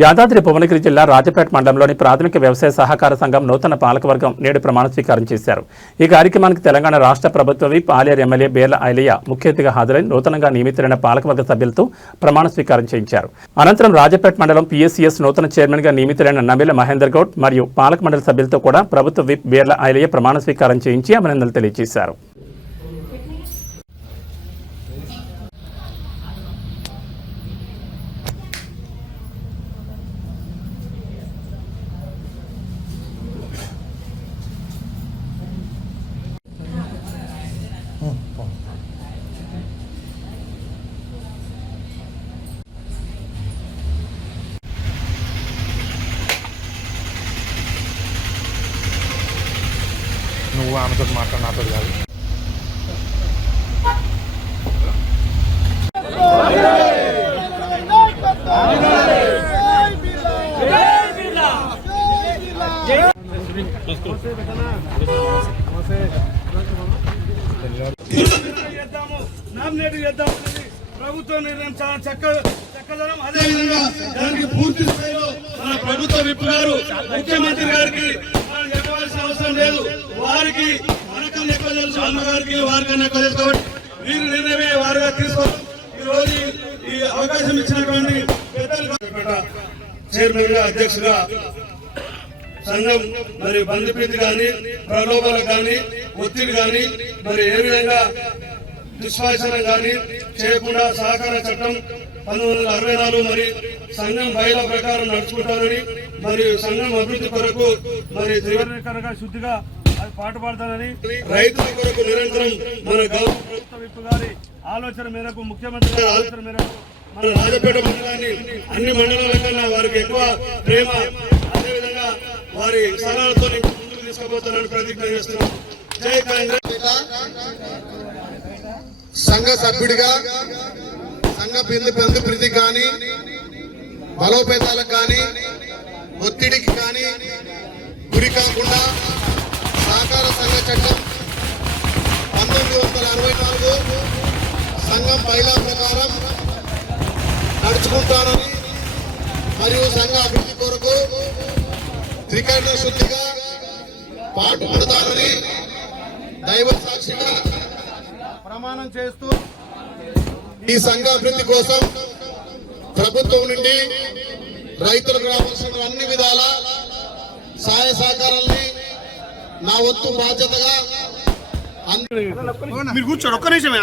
యాదాద్రి భువనగిరి జిల్లా రాజపేట మండలంలోని ప్రాథమిక వ్యవసాయ సహకార సంఘం నూతన పాలకవర్గం నేడు ప్రమాణ స్వీకారం చేశారు. ఈ కార్యక్రమానికి తెలంగాణ రాష్ట్ర ప్రభుత్వ విప్ ఆలేరు ఎమ్మెల్యే బేర్ల ఐలయ్య ముఖ్య అతిథిగా హాజరై నూతనంగా నియమితులైన పాలకవర్గ సభ్యులతో ప్రమాణ స్వీకారం చేయించారు. అనంతరం రాజపేట మండలం పిఎస్సిఎస్ నూతన చైర్మన్ గా నియమితులైన నమిల మహేందర్ గౌడ్ మరియు పాలక మండలి సభ్యులతో కూడా ప్రభుత్వ విప్ బేర్ల ఐలయ్య ప్రమాణ స్వీకారం చేయించి అభినందనలు తెలియజేశారు. నువ్వు ఆమెతో మాట్లాడి నాతో కాదు. ప్రభుత్వ నిర్ణయం చాలా చక్కదనం. అదేవిధంగా దానికి పూర్తి స్థాయిలో మన ప్రభుత్వ విప్ గారు ముఖ్యమంత్రి గారికి మనం చెప్పవలసిన అవసరం లేదు. వారికి మనకన్నా ఎక్కువ తెలుసు, అన్నగారికి వారికన్నా ఎక్కువ తెలుసు. కాబట్టి వీరి నిర్ణయమే వారుగా తీసుకోవాలి. ఈ రోజు ఈ అవకాశం ఇచ్చినటువంటి చైర్మన్ గా అధ్యక్షుగా సంఘం మరి బంధుప్రీతి కానీ ప్రలోభాలు కానీ ఒత్తిడి కానీ మరి ఏ విధంగా దుశ్వాసనం కానీ చేయకుండా సహకార చట్టం 1964 మరి సంఘం బయల ప్రకారం నడుచుకుంటారని మరియు సంఘం అభివృద్ధి కొరకు మరి త్రివర్ణీకరణగా శుద్ధిగా అది పాటుపడతానని రైతుల కొరకు నిరంతరం మన ప్రభుత్వ విప్ గారి ఆలోచన మేరకు ముఖ్యమంత్రి గారి ఆలోచన మేరకు మన రాజపేట మండలాన్ని అన్ని మండలాల కన్నా వారికి ఎక్కువ ప్రేమ, అదేవిధంగా వారి సలహాలతో ముందుకు తీసుకుపోతానని ప్రతిజ్ఞ చేస్తున్నాం. జై కాంగ్రెస్. సంఘ సభ్యుడిగా సంఘ బంధుప్రీతి కానీ బలోపేతాలకు కానీ ఒత్తిడికి కానీ గురి కాకుండా సహకార సంఘ చట్టం 1964 సంఘం బైలా ప్రకారం నడుచుకుంటానని మరియు సంఘ అభివృద్ధి కొరకు త్రికరణ శుద్ధిగా పాటుపడతానని దైవ సాక్షిగా ప్రమాణం చేస్తూ ఈ సంఘ అభివృద్ధి కోసం ప్రభుత్వం నుండి రైతులకు రావాల్సిన అన్ని విధాల సహాయ సహకారాలని నా వంతు బాధ్యతగా మీరు కూర్చోండి. ఒక్క నిమిషమే.